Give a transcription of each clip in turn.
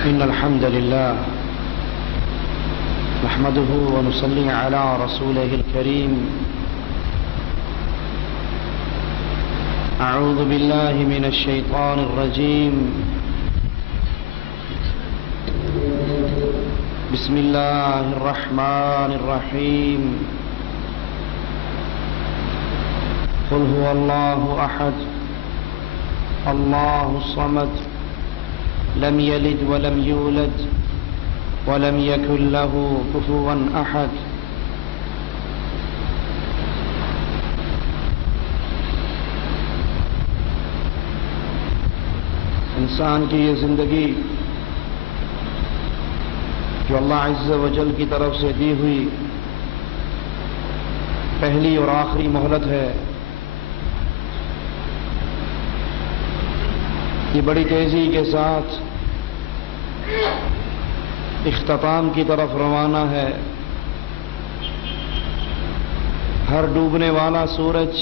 إن الحمد لله نحمده ونصلي على رسوله الكريم. أعوذ بالله من الشيطان الرجيم. بسم الله الرحمن الرحيم. قل هو الله أحد الله الصمد لم يلد ولم يولد ولم يكن له كفوا أحد. انسان کی یہ زندگی جو اللہ عز و جل کی طرف سے دی ہوئی پہلی اور آخری مہلت ہے، یہ بڑی تیزی کے ساتھ اختتام کی طرف روانہ ہے. ہر ڈوبنے والا سورج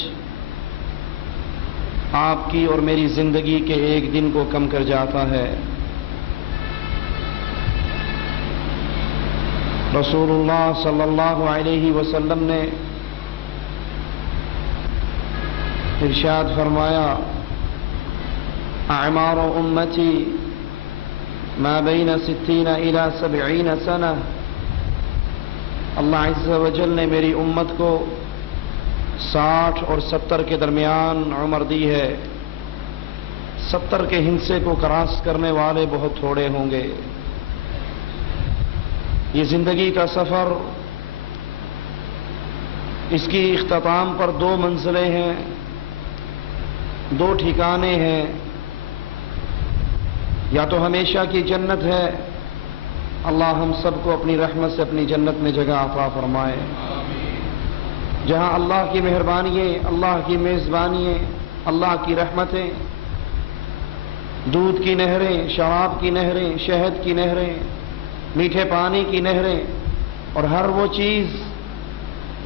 آپ کی اور میری زندگی کے ایک دن کو کم کر جاتا ہے. رسول اللہ صلی اللہ علیہ وسلم نے ارشاد فرمایا: اعمار امتی ما بین 60 الی 70 سنہ. اللہ عز و جل نے میری امت کو 60 اور 70 کے درمیان عمر دی ہے. 70 کے ہندسے کو کراس کرنے والے بہت تھوڑے ہوں گے. یہ زندگی کا سفر، اس کی اختتام پر 2 منزلیں ہیں، 2 ٹھکانے ہیں. یا تو ہمیشہ کی جنت ہے، اللہ ہم سب کو اپنی رحمت سے اپنی جنت میں جگہ عطا فرمائے، جہاں اللہ کی مہربانییں، اللہ کی میزبانییں، اللہ کی رحمتیں، دودھ کی نہریں، شراب کی نہریں، شہد کی نہریں، میٹھے پانی کی نہریں، اور ہر وہ چیز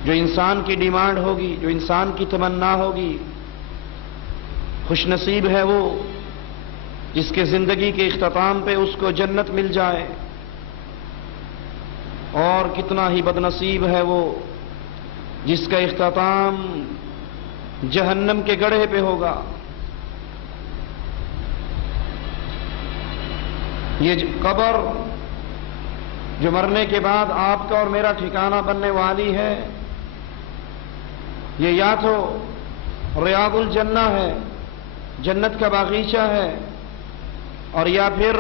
جو انسان کی ڈیمانڈ ہوگی، جو انسان کی تمنا ہوگی. خوش نصیب ہے وہ جس کے زندگی کے اختتام پہ اس کو جنت مل جائے، اور کتنا ہی بد نصیب ہے وہ جس کا اختتام جہنم کے گڑھے پہ ہوگا. یہ قبر جو مرنے کے بعد آپ کا اور میرا ٹھکانہ بننے والی ہے، یہ یا تو ریاض الجنہ ہے، جنت کا باغیچہ ہے، اور یا پھر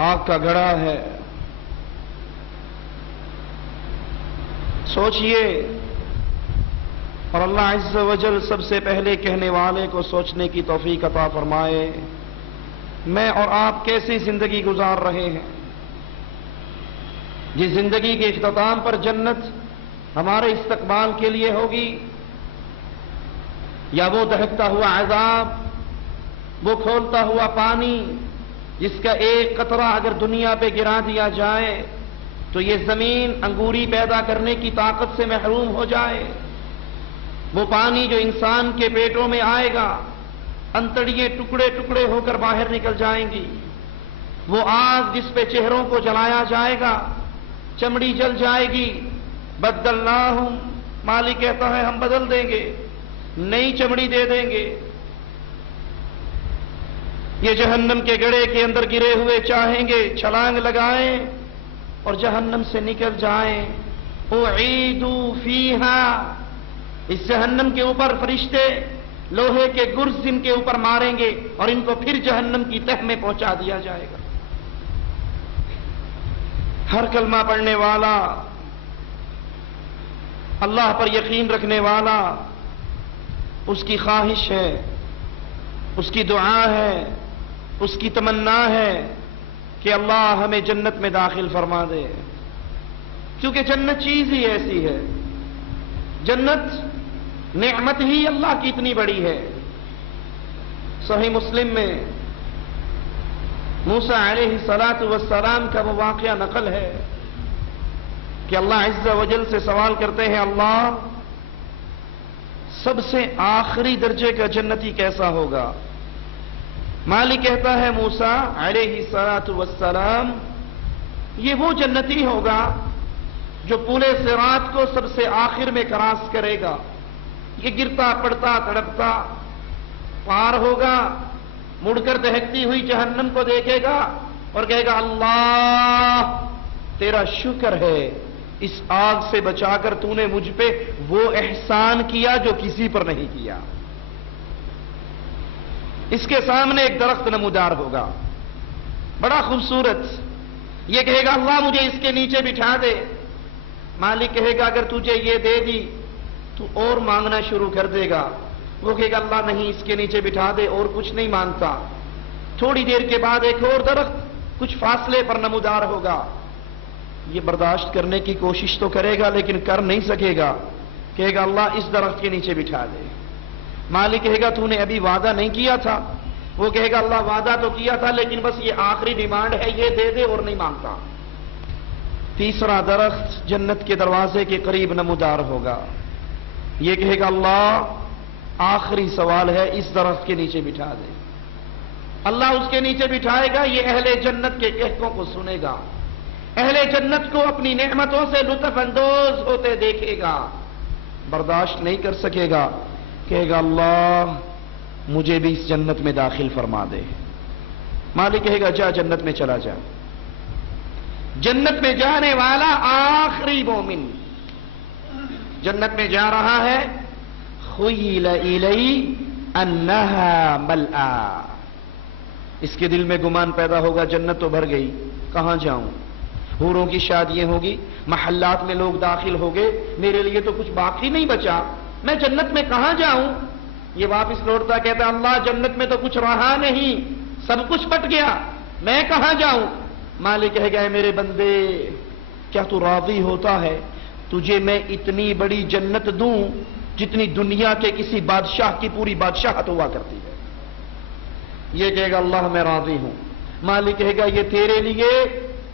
آگ کا گڑھا ہے. سوچئے، اور اللہ عز و جل سب سے پہلے کہنے والے کو سوچنے کی توفیق عطا فرمائے. میں اور آپ کیسی زندگی گزار رہے ہیں؟ جس زندگی کے اختتام پر جنت ہمارے استقبال کے لیے ہوگی، یا وہ دہکتا ہوا عذاب، وہ کھولتا ہوا پانی جس کا ایک قطرہ اگر دنیا پہ گرا دیا جائے تو یہ زمین انگوری پیدا کرنے کی طاقت سے محروم ہو جائے. وہ پانی جو انسان کے پیٹوں میں آئے گا، انتڑیاں ٹکڑے ٹکڑے ہو کر باہر نکل جائیں گی. وہ آگ جس پہ چہروں کو جلایا جائے گا، چمڑی جل جائے گی. بدلناہم، مالک کہتا ہے ہم بدل دیں گے، نئی چمڑی دے دیں گے. یہ جہنم کے گڑھے کے اندر گرے ہوئے چاہیں گے چھلانگ لگائیں اور جہنم سے نکل جائیں. اعیدوا فیہا، اس جہنم کے اوپر فرشتے لوہے کے گرز ان کے اوپر ماریں گے اور ان کو پھر جہنم کی تہ میں پہنچا دیا جائے گا. ہر کلمہ پڑھنے والا، اللہ پر یقین رکھنے والا، اس کی خواہش ہے، اس کی دعا ہے، اس کی تمنا ہے کہ اللہ ہمیں جنت میں داخل فرما دے. کیونکہ جنت چیز ہی ایسی ہے، جنت نعمت ہی اللہ کی اتنی بڑی ہے. صحیح مسلم میں موسیٰ علیہ السلام کا وہ واقعہ نقل ہے کہ اللہ عز و جل سے سوال کرتے ہیں: اللہ، سب سے آخری درجے کا جنتی کیسا ہوگا؟ मालिक कहता है मूसा अलैहिस्सलातु वस्सलाम, ये वो जन्नती होगा जो पुले सिरात को सबसे आखिर में क्रॉस करेगा। ये गिरता पड़ता तड़पता पार होगा, मुड़कर दहकती हुई जहन्नम को देखेगा और कहेगा अल्लाह तेरा शुक्र है, इस आग से बचाकर तूने मुझ पे वो एहसान किया जो किसी पर नहीं किया। इसके सामने एक दरख्त नमूदार होगा, बड़ा खूबसूरत। ये कहेगा अल्लाह मुझे इसके नीचे बिठा दे। मालिक कहेगा अगर तुझे ये दे दी तू और मांगना शुरू कर देगा। वो कहेगा अल्लाह नहीं, इसके नीचे बिठा दे, और कुछ नहीं मांगता। थोड़ी देर के बाद एक और दरख्त कुछ फासले पर नमूदार होगा। ये बर्दाश्त करने की कोशिश तो करेगा लेकिन कर नहीं सकेगा। कहेगा अल्लाह इस दरख्त के नीचे बिठा दे। मालिक कहेगा तूने अभी वादा नहीं किया था। वो कहेगा अल्लाह वादा तो किया था लेकिन बस ये आखिरी डिमांड है, ये दे दे, और नहीं मांगता। तीसरा दरख्त जन्नत के दरवाजे के करीब नमूदार होगा। ये कहेगा अल्लाह आखिरी सवाल है, इस दरख्त के नीचे बिठा दे। अल्लाह उसके नीचे बिठाएगा। ये अहले जन्नत के कहकों को सुनेगा, अहले जन्नत को अपनी नेमतों से लुत्फ अंदोज होते देखेगा, बर्दाश्त नहीं कर सकेगा। कहेगा अल्लाह मुझे भी इस जन्नत में दाखिल फरमा दे। मालिक कहेगा जा जन्नत में चला जा। जन्नत में जाने वाला आखिरी मोमिन जन्नत में जा रहा है। खुय्ल इलई अन्नहा मलआ, इसके दिल में गुमान पैदा होगा जन्नत तो भर गई, कहां जाऊं। हूरों की शादियां होगी, महल्लात में लोग दाखिल हो गए, मेरे लिए तो कुछ बाकी नहीं बचा, मैं जन्नत में कहां जाऊं। ये वापस लौटता कहता अल्लाह जन्नत में तो कुछ रहा नहीं, सब कुछ बट गया, मैं कहां जाऊं। मालिक कह गए मेरे बंदे क्या तू राजी होता है तुझे मैं इतनी बड़ी जन्नत दूं जितनी दुनिया के किसी बादशाह की पूरी बादशाहत हुआ करती है। ये कहेगा अल्लाह मैं राजी हूं। मालिक कहेगा ये तेरे लिए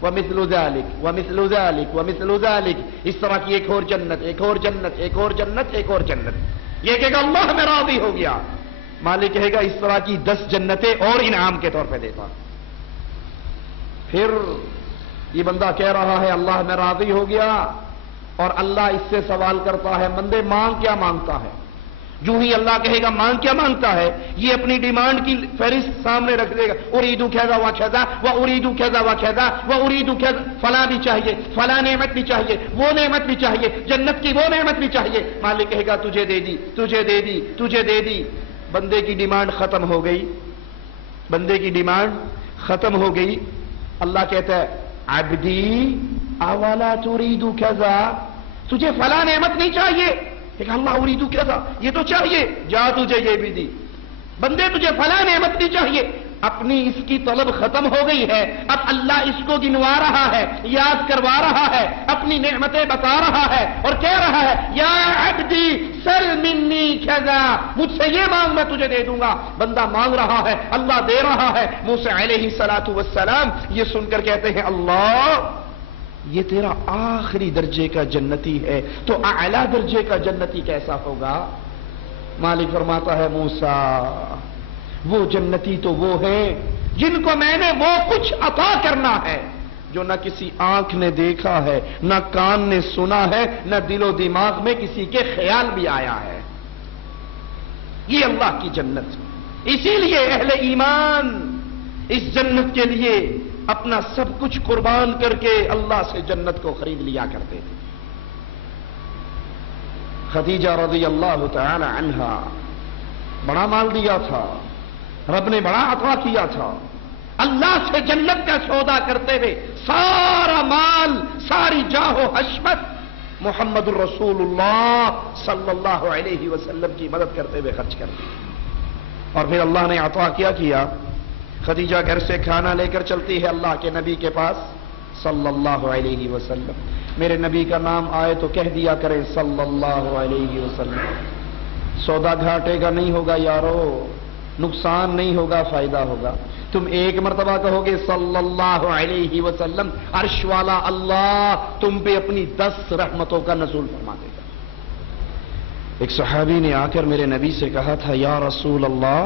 वमिस्लु ज़ालिक वमिस्लु ज़ालिक वमिस्लु ज़ालिक, इस तरह की एक और जन्नत, एक और जन्नत, एक और जन्नत, एक और जन्नत। ये कहेगा अल्लाह मैं राजी हो गया। मालिक कहेगा इस तरह की 10 जन्नतें और इनाम के तौर पे देता। फिर ये बंदा कह रहा है अल्लाह मैं राजी हो गया, और अल्लाह इससे सवाल करता है बंदे मांग क्या मांगता है। जो ही अल्लाह कहेगा मांग क्या मांगता है, ये अपनी डिमांड की फहरिस्त सामने रख देगा। उरीदु कैदा व कैदा व उरीदु कैदा व कैदा व उरीदु कैदा, फला भी चाहिए, फला नेमत भी चाहिए, वो नेमत भी चाहिए, जन्नत की वो नेमत भी चाहिए। मालिक कहेगा तुझे दे दी, तुझे दे दी, तुझे दे दी। बंदे की डिमांड खत्म हो गई, बंदे की डिमांड खत्म हो गई। अल्लाह कहता है अब्दी अवाला तुरीदु कैदा, तुझे फला नेमत नहीं चाहिए। देखा अल्लाह उरीदु कैदा, ये तो चाहिए, जा तुझे ये भी दी। बंदे तुझे फला नेमत नहीं चाहिए, अपनी इसकी तलब खत्म हो गई है। अब अल्लाह इसको गिनवा रहा है, याद करवा रहा है, अपनी नेमतें बता रहा है और कह रहा है या अब्दी सल मिन्नी कैदा, मुझसे ये मांग मैं तुझे दे दूंगा। बंदा मांग रहा है, अल्लाह दे रहा है। मूसा अलैहिस्सलातु वस्सलाम ये सुनकर कहते हैं अल्लाह ये तेरा आखिरी दर्जे का जन्नती है, तो आला दर्जे का जन्नती कैसा होगा। मालिक फरमाता है मूसा वो जन्नती तो वो है जिनको मैंने वो कुछ अता करना है जो न किसी आंख ने देखा है, न कान ने सुना है, न दिलो दिमाग में किसी के ख्याल भी आया है। ये अल्लाह की जन्नत। इसीलिए अहले ईमान इस जन्नत के लिए अपना सब कुछ कुर्बान करके अल्लाह से जन्नत को खरीद लिया करते थे। खदीजा रज़ी अल्लाह तआला अन्हा बड़ा माल दिया था, रब ने बड़ा अता किया था। अल्लाह से जन्नत का सौदा करते हुए सारा माल, सारी जाहो हशमत मुहम्मदुर रसूलुल्लाह सल्लल्लाहु अलैहि वसल्लम की मदद करते हुए खर्च कर दी। और फिर अल्लाह ने अता क्या किया। खदीजा घर से खाना लेकर चलती है अल्लाह के नबी के पास सल्लल्लाहु अलैहि वसल्लम। मेरे नबी का नाम आए तो कह दिया करें सल्लल्लाहु अलैहि वसल्लम। सौदा घाटे का नहीं होगा यारो, नुकसान नहीं होगा, फायदा होगा। तुम एक मर्तबा कहोगे सल्लल्लाहु अलैहि वसल्लम, अर्श वाला अल्लाह तुम पे अपनी 10 रहमतों का नज़ूल फरमा देगा। एक सहाबी ने आकर मेरे नबी से कहा था या रसूल अल्लाह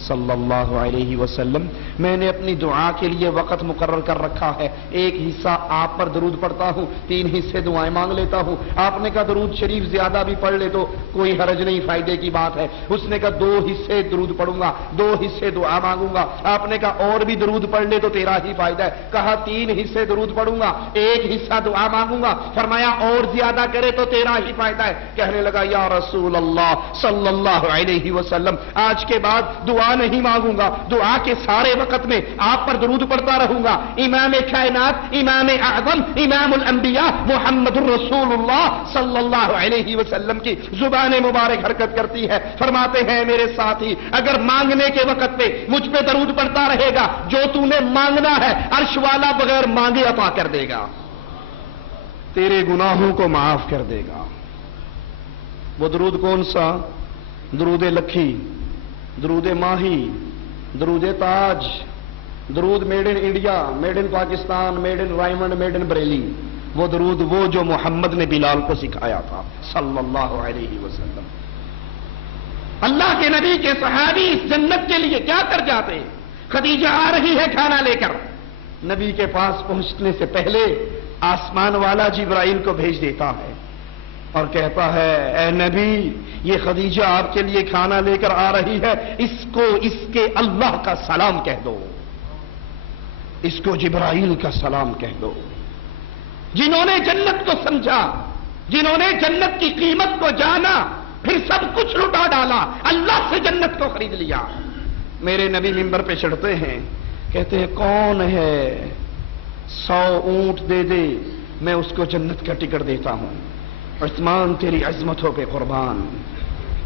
सल्लल्लाहु अलैहि वसल्लम, मैंने अपनी दुआ के लिए वक़्त मुकर्रर कर रखा है। एक हिस्सा आप पर दरूद पढ़ता हूँ, 3 हिस्से दुआएं मांग लेता हूँ। आपने कहा दरूद शरीफ ज्यादा भी पढ़ ले तो कोई हरज नहीं, फायदे की बात है। उसने कहा 2 हिस्से दरूद पढ़ूंगा, 2 हिस्से दुआ मांगूंगा। आपने कहा और भी दरूद पढ़ ले तो तेरा ही फायदा है। कहा 3 हिस्से दरूद पढ़ूंगा, 1 हिस्सा दुआ मांगूंगा। फरमाया और ज्यादा करे तो तेरा ही फायदा है। कहने लगा या रसूल अल्लाह सल्लल्लाहु अलैहि वसल्लम, आज के बाद दुआ नहीं मांगूंगा, दुआ के सारे वक्त में आप पर दरूद पढ़ता रहूंगा। इमाम कायनात, इमाम आज़म, इमामुल अंबिया मुहम्मदुर रसूलुल्लाह सल्लल्लाहु अलैहि वसल्लम की जुबान मुबारक हरकत करती है। फरमाते हैं मेरे साथी, अगर मांगने के वक्त पे मुझ पे दरूद पढ़ता रहेगा, जो तूने मांगना है अर्श वाला बगैर मांगे अता कर देगा, तेरे गुनाहों को माफ कर देगा। वो दरूद कौन सा? दरूद लखी, दरूद माही, दरूद ताज, दरूद made in India, made in Pakistan, made in Raymond, made in Bareilly. वो दरूद वो जो मोहम्मद ने बिलाल को सिखाया था सल्लल्लाहु अलैहि वसल्लम। अल्लाह के नबी के सहाबी इस जन्नत के लिए क्या कर जाते? खदीजा आ रही है खाना लेकर, नबी के पास पहुंचने से पहले आसमान वाला जिब्राइल को भेज देता है और कहता है ए नबी, ये खदीजा आपके लिए खाना लेकर आ रही है, इसको इसके अल्लाह का सलाम कह दो, इसको जिब्राइल का सलाम कह दो। जिन्होंने जन्नत को समझा, जिन्होंने जन्नत की कीमत को जाना, फिर सब कुछ लुटा डाला, अल्लाह से जन्नत को खरीद लिया। मेरे नबी मिंबर पे चढ़ते हैं, कहते हैं कौन है 100 ऊंट दे दे, मैं उसको जन्नत का टिकट देता हूं। उस्मान तेरी अजमतों पे कुर्बान।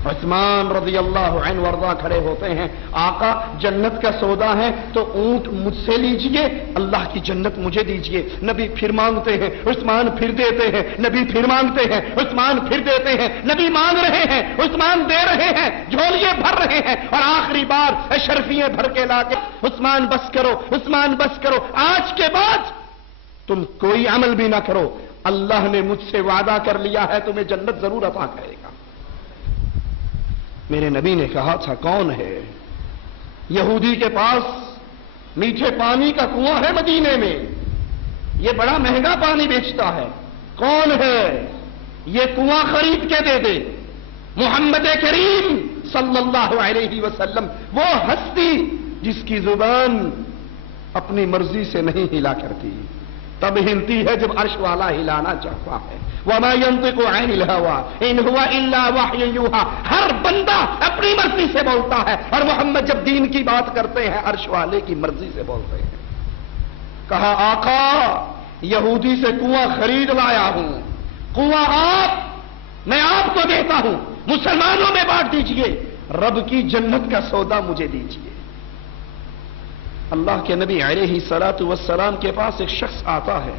उस्मान रज़ी अल्लाहु अन्हु वर्दा खड़े होते हैं, आका जन्नत का सौदा है तो ऊंट मुझसे लीजिए, अल्लाह की जन्नत मुझे दीजिए। नबी फिर मांगते हैं, उस्मान फिर देते हैं, नबी फिर मांगते हैं, उस्मान फिर देते हैं। नबी मांग रहे हैं, उस्मान दे रहे हैं, झोलिए भर रहे हैं, और आखिरी बार अशरफिये भर के लाके उस्मान बस करो, उस्मान बस करो, आज के बाद तुम कोई अमल भी ना करो, अल्लाह ने मुझसे वादा कर लिया है तुम्हें जन्नत जरूर अता करेगा। मेरे नबी ने कहा था कौन है? यहूदी के पास मीठे पानी का कुआं है मदीने में, ये बड़ा महंगा पानी बेचता है, कौन है? ये कुआं खरीद के दे दे। मोहम्मद करीम सल्लल्लाहु अलैहि वसल्लम, वो हस्ती जिसकी जुबान अपनी मर्जी से नहीं हिला करती, तब हिलती है जब अर्श वाला हिलाना चाहता है। वमा यंतिकु अनिल हवा इन हुवा इल्ला वह्युन यूहा, हर बंदा अपनी मर्जी से बोलता है, और मोहम्मद जब दीन की बात करते हैं अर्श वाले की मर्जी से बोलते हैं। कहा आका यहूदी से कुआं खरीद लाया हूं, कुआं मैं आपको देता हूं, मुसलमानों में बांट दीजिए, रब की जन्नत का सौदा मुझे दीजिए। अल्लाह के नबी अलैहिस्सलातु वस्सलाम के पास एक शख्स आता है,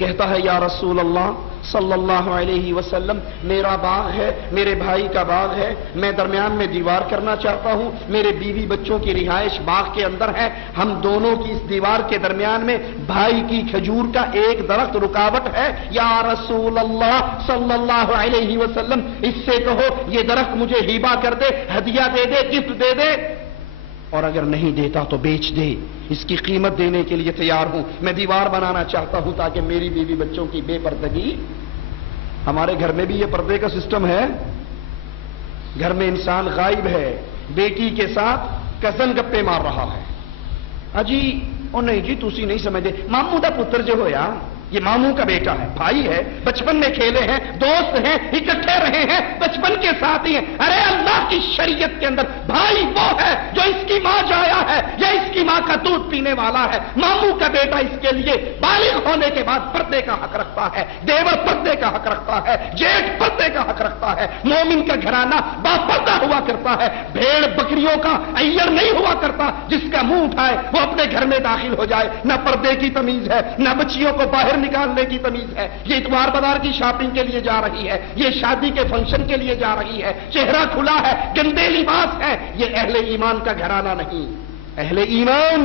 कहता है या रसूल अल्लाह सल्लल्लाहु अलैहि वसल्लम, मेरा बाग है, मेरे भाई का बाग है, मैं दरमियान में दीवार करना चाहता हूं, मेरे बीवी बच्चों की रिहाइश बाग के अंदर है, हम दोनों की इस दीवार के दरमियान में भाई की खजूर का एक दरख्त रुकावट है, या रसूल अल्लाह सल्लल्लाहु अलैहि वसल्लम, इससे कहो ये दरख्त मुझे हिबा कर दे, हदिया दे दे, गिफ्ट दे दे, और अगर नहीं देता तो बेच दे, इसकी कीमत देने के लिए तैयार हूं, मैं दीवार बनाना चाहता हूं ताकि मेरी बीवी बच्चों की बेपर्दगी। हमारे घर में भी ये पर्दे का सिस्टम है, घर में इंसान गायब है, बेटी के साथ कजन गप्पे मार रहा है, अजी ओ नहीं जी तुसी नहीं समझते, मामू दा पुत्र जो होया, ये मामू का बेटा है, भाई है, बचपन में खेले हैं, दोस्त हैं, इकट्ठे रहे हैं, बचपन के साथ ही हैं। अरे अल्लाह की शरीयत के अंदर भाई वो है जो इसकी मां जाया है या इसकी मां का दूध पीने वाला है। मामू का बेटा इसके लिए बालिग होने के बाद पर्दे का हक रखता है, देवर पर्दे का हक रखता है, जेठ पर्दे का हक रखता है। मोमिन का घराना बापर्दा हुआ करता है, भेड़ बकरियों का अय्यर नहीं हुआ करता, जिसका मुंह उठाए वो अपने घर में दाखिल हो जाए। न पर्दे की तमीज है, न बच्चियों को बाहर निकालने की तमीज है। ये इतवार बाजार की शॉपिंग के लिए जा रही है, ये शादी के फंक्शन के लिए जा रही है, चेहरा खुला है, गंदे लिबास है, ये अहले ईमान का घराना नहीं। अहले ईमान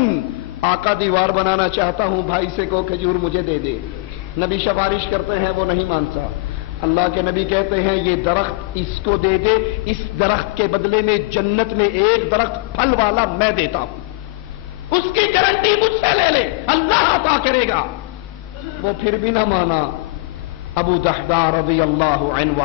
आका दीवार बनाना चाहता हूं, भाई से को खजूर मुझे दे दे। नबी सिफारिश करते हैं, वो नहीं मानता, اللہ کے نبی کہتے ہیں یہ درخت اس کو دے دے، اس درخت کے بدلے میں جنت میں ایک درخت پھل والا میں دیتا ہوں، اس کی گارنٹی مجھ سے لے لے، اللہ عطا کرے گا۔ وہ پھر بھی نہ مانا۔ ابو دحداء رضی اللہ عنہ